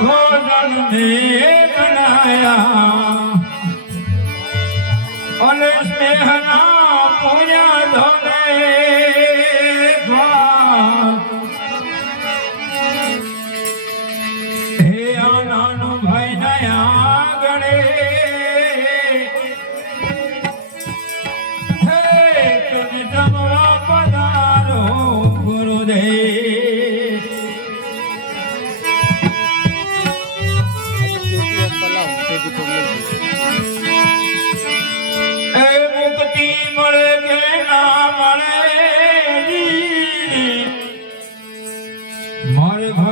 ભોજન ને બનાયા અને સ્નેહના પૂર્યા ધોને હે આનાનો ભાઈ નયા ગણે હે તમે જમવા પધારો ગુરુદેવ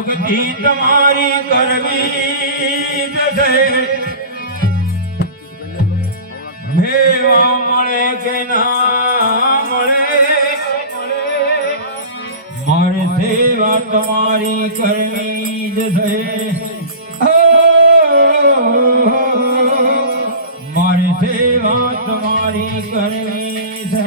ભક્તિ તમારી કરવી જશે મેવા મળે કે ના મળે મારે સેવા તમારી કરવી જશે મારે સેવા તમારી કરવી છે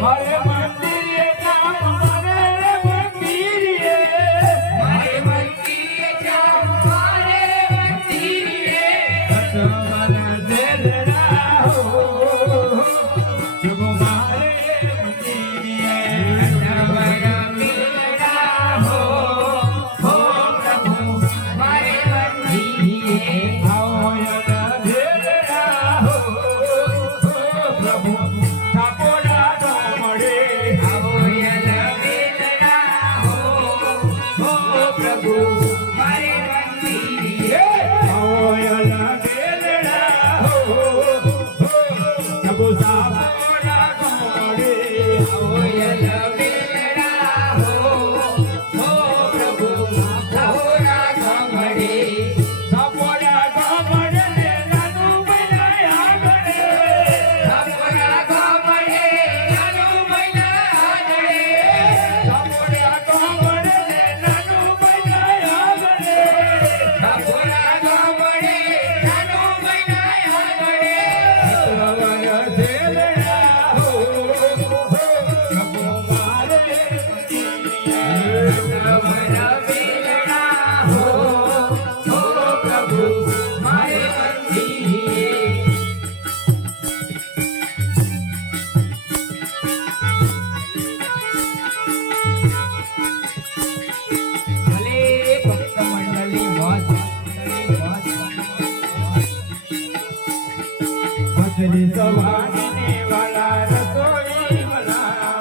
મારે મંદિરે કામ મારે મંદિરે મારે મંદિરે જામ મારે મંદિરે તમારા દેલડા હો જગો મારે મંદિરે નવરા મેળા હો પ્રભુ મારે મંદિરે આવો યના દેલડા હો પ્રભુ ઠાકોરા નો મળે આવો યલા મેળા હો પ્રભુ મારે મંદિરે આવો યના દેલડા હો જગો ઠાકોરા નો મળે આવો યલા મેળા હો પ્રભુ ઠાકોરા ગામડે ઠાકોરા નો મળે ને નાનું બનાયા ગણે ઠાકોરા ગામડે નાનું મૈના આંગણે ઠાકોરા નો મળે ને નાનું બનાયા ગણે ઠાકોરા ગામડે નાનું મૈના આંગણે નવરા મેળા હો પ્રભુ મારે મંદિરે ભલે ભક્ત મંડળી મોજ પથરી સવાણી વાલા રસોઈ વાલા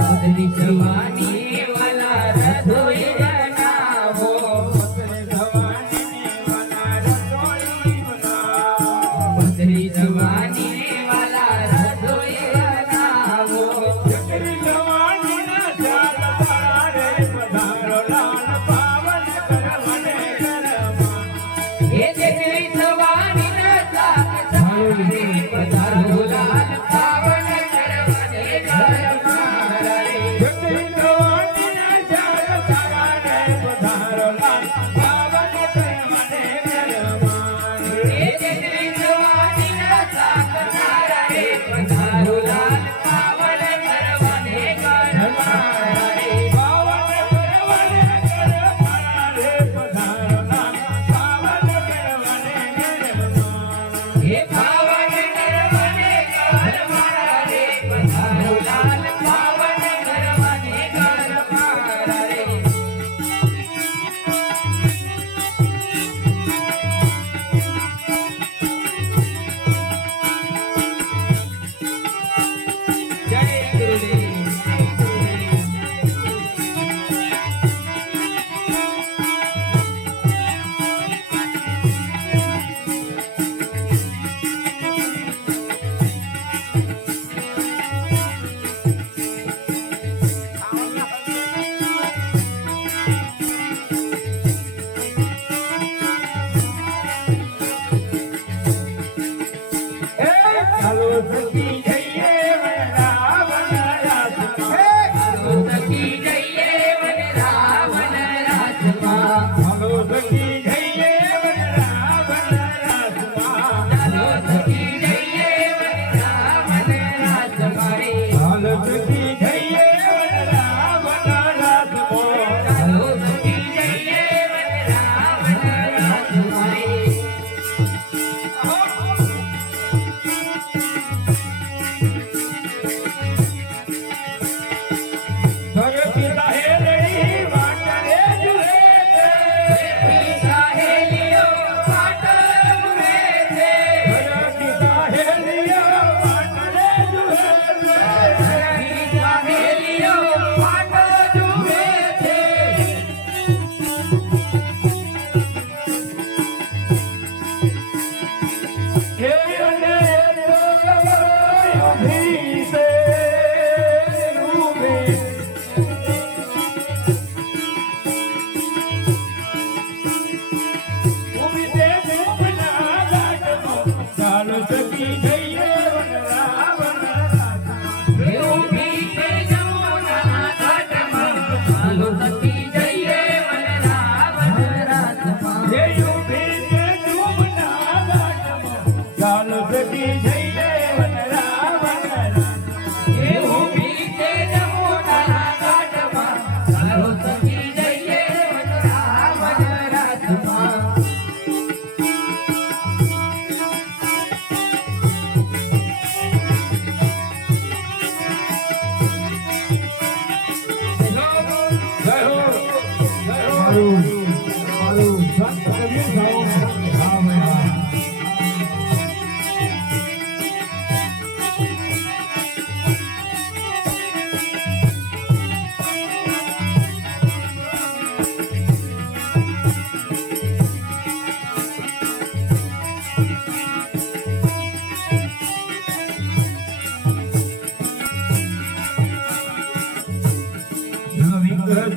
બદલી જવાની વાલા રસોઈ બનાવો પથરી સવાણી વાલા રસોઈ વાલા બદલી જવાની વાલા રસોઈ બનાવો પથરી સવાણી ના ચાલ તારે પધારો લાલ પાવન કરવને કરવા એ જેટલી જવાની નતા સારું પધારો લાલ પાવન કરવને ઘર મારે પથરી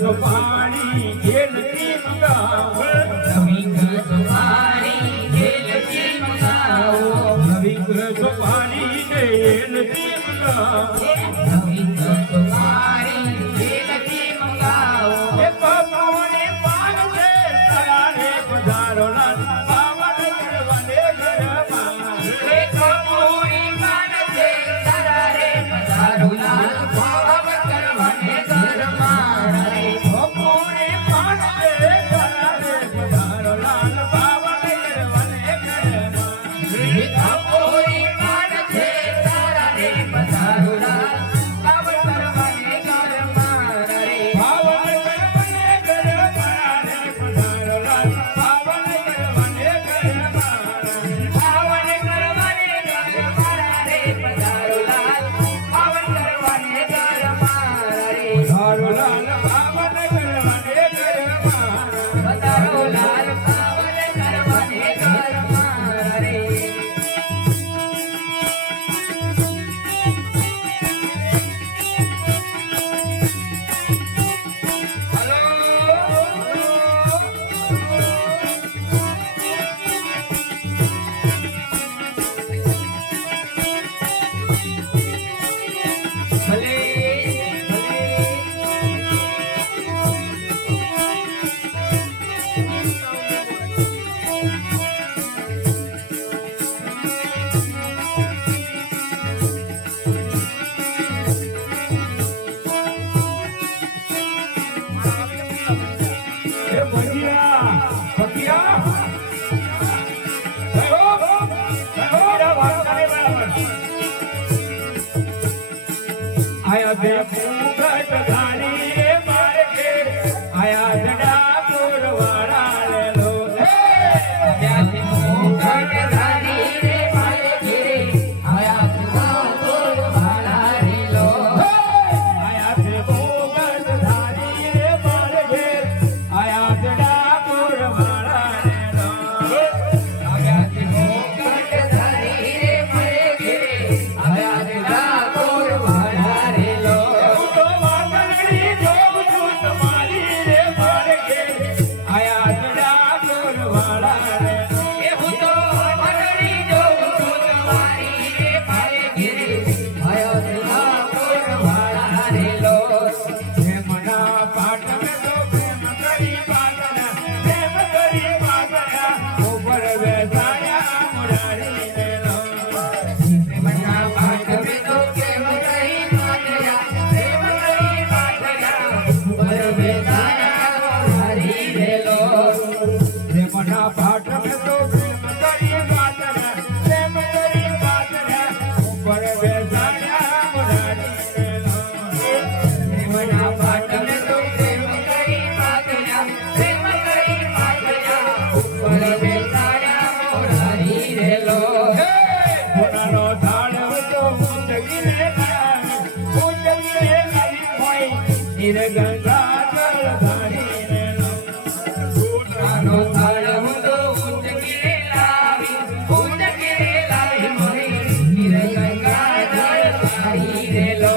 सुपारी घेलती मंगाव नवी सुपारी घेलती मंगावो नवी सुपारी घेलती मंगाव नवी सुपारी घेलती मंगावो एक पावणे पान से तरारे पधारो लाल पावन करवने घरमा एक पूरी मान से तरारे पधारो लाल पावन करवने घरमा रे पूरे पान से तरारे पधारो लाल पावन करवने घरमा एक पूरी मान से तरारे पधारो लाल पावन करवने घरमा रे पावन करवने घरमा रे पधारो लाल पावन करवने घरमा पावन करवने घरमा रे पधारो लाल पावन करवने घरमा रे पधारो लाल पावन करवने घरमा पधारो लाल पावन करवने घरमा रे भले ए भजिया भजिया मेरा बात करे बराबर आया दे फूगट धारी रे मार के आया जड़ा पुरवाड़ा ले लो जाति मुखट धारी रे मारे गिरे आया तुमको भाला रे लो आया दे फूगट धारी रे मार के आया जड़ा पुरवाड़ा ले लो जाति मुखट धारी रे मारे गिरे आया तुमको भाला रे लो तो वाकड़ी जोग जो तुम्हारी रे मार के आया जड़ा पुरवाड़ा ले लो ए हुतो मरड़ी जो तुम्हारी रे मारे गिरे आया तुमको भाला रे लो प्रेमना पाठ में तो प्रेम करी बाजना ऊपर बैठाया मुरारी ले लो प्रेमना पाठ में तो प्रेम कही पाटया प्रेम कही पाटया ऊपर बेताया हरी रे लो प्रेमना पाठ में तो प्रेम करी बाजना ऊपर बैठाया मुरारी ले लो प्रेमना पाठ में तो प्रेम कही पाटया प्रेम कही पाटया ऊपर बेताया हरी रे लो पुरानो धाड़ तो मुंडगिरे मोई निरगंगा जल धारी ले लो आनो थाळ हुतो उंच गिरे लावी मोई निरगंगा जळ हरी रे लो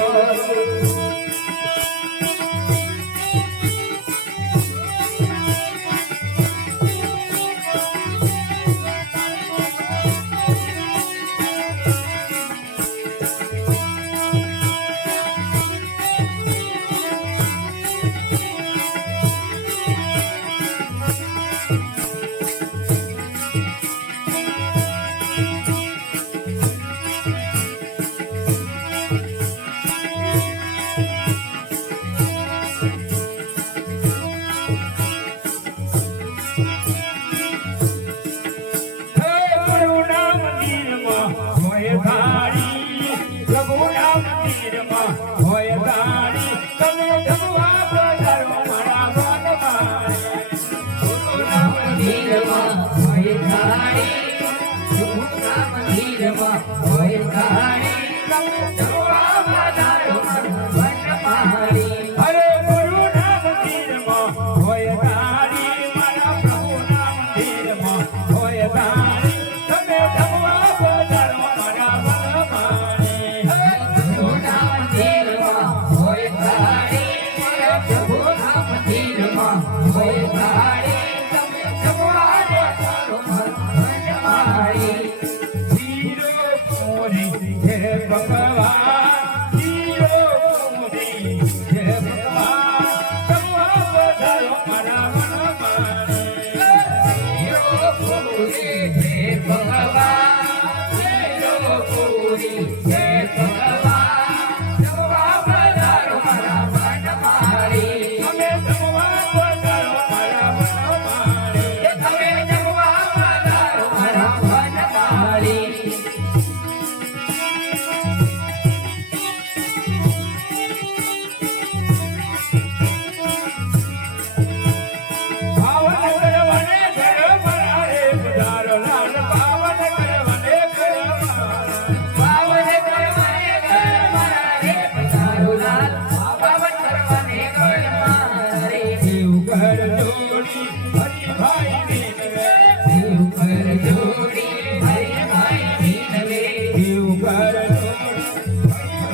પ્રભુ નામ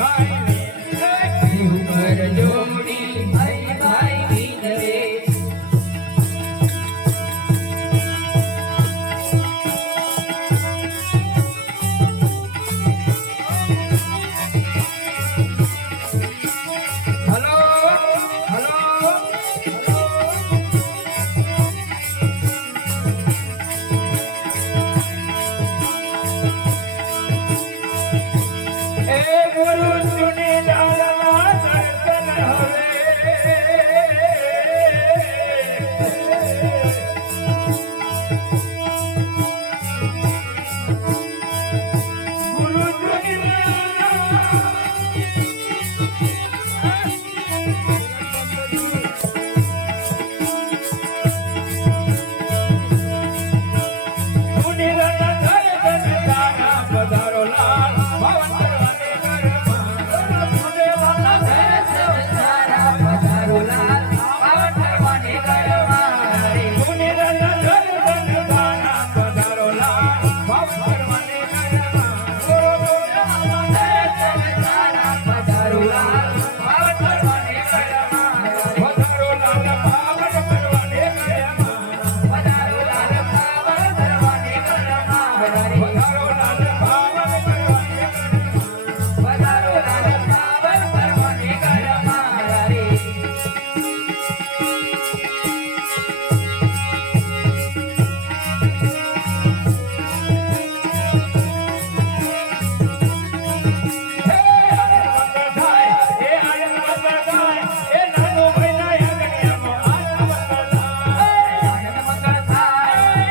ભાઈ દેવ પર જોડી હરિભાઈ વિનવે હલો હલો એ ગુરુ સુની લાલા દર્શન હવે ગુરુ સુની પધારો લાલ ભવન કરવાને ઘરમાં સારા પધારો લાલ પાવન કરવાને ઘરમાં સુનિરન દર્શન દાના પધારો લાલ ભવન કરવાને ઘરમાં સારા પધારો લાલ પાવન કરવાને ઘરમાં પધારો લાલ ભવન કરવાને ઘરમાં પધારો લાલ પાવન કરવાને ઘરમાં પધારો લાલ ભવન કરવાને પધારો લાલ પાવન કરવાને ઘરમાં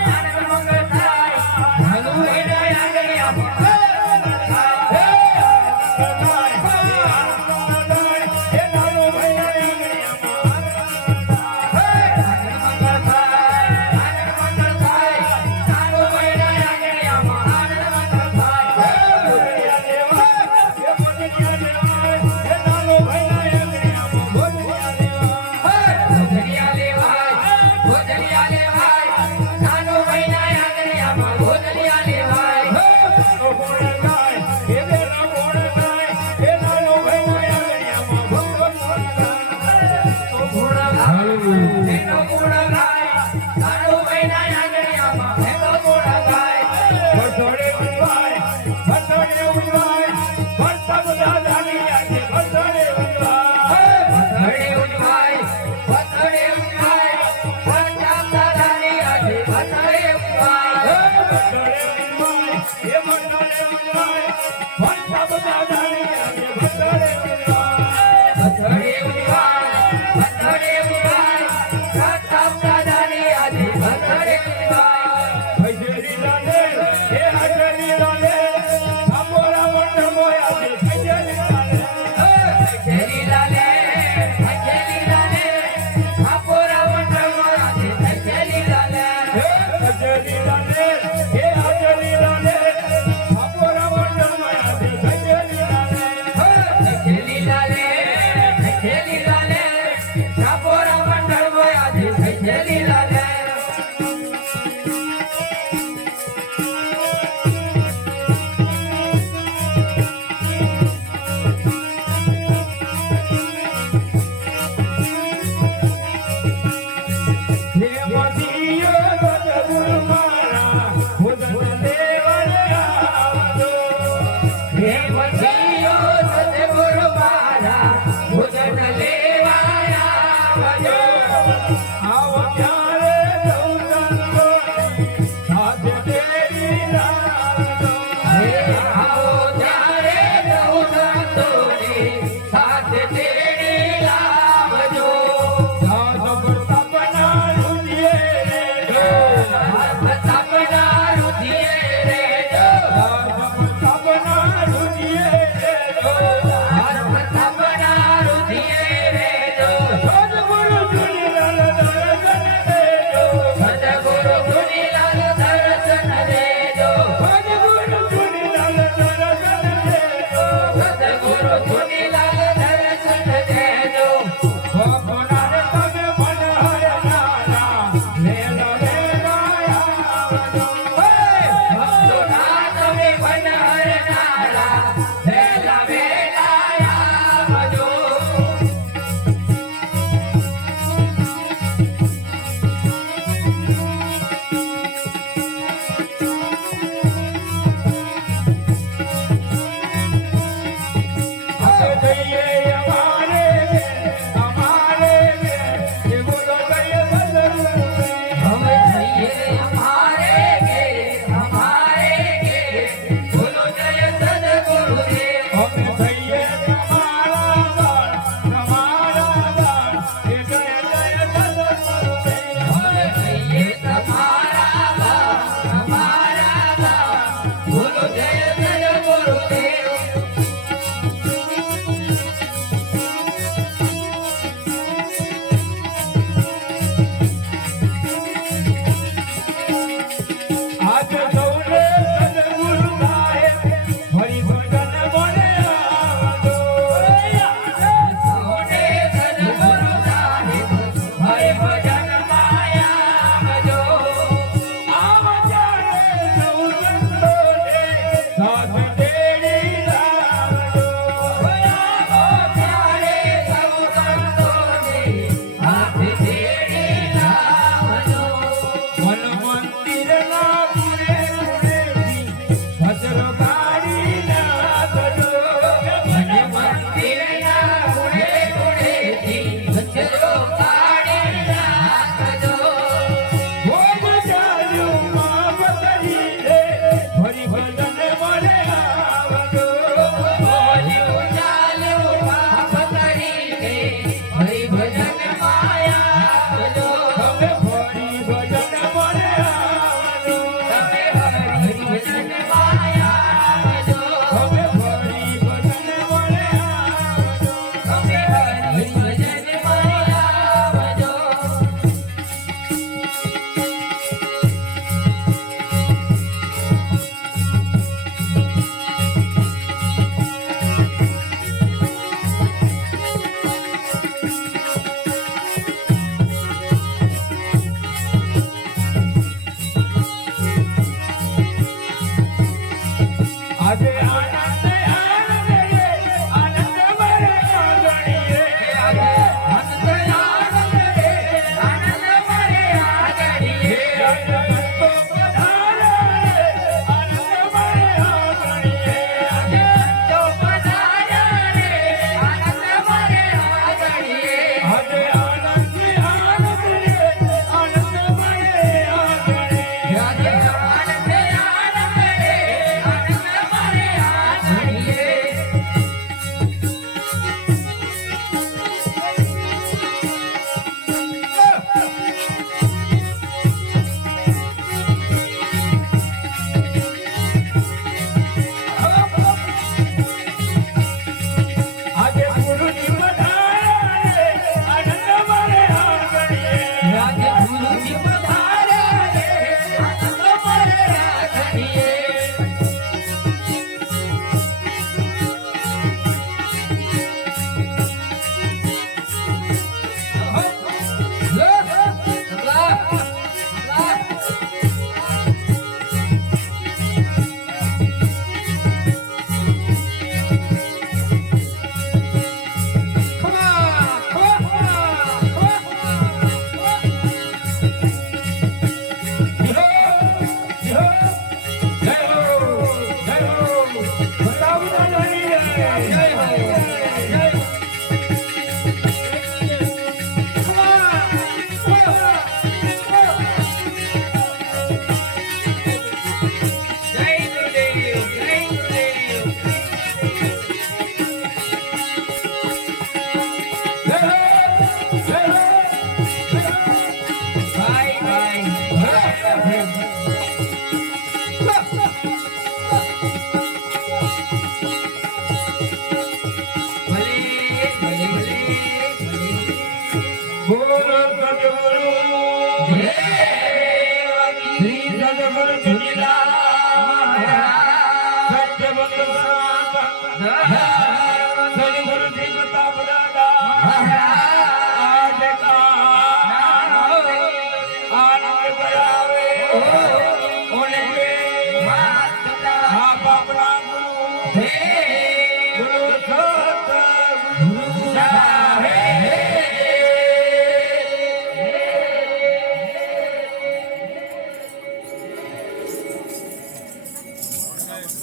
આનંદ મંગળ થાય હનુએ દયા સદગુરુ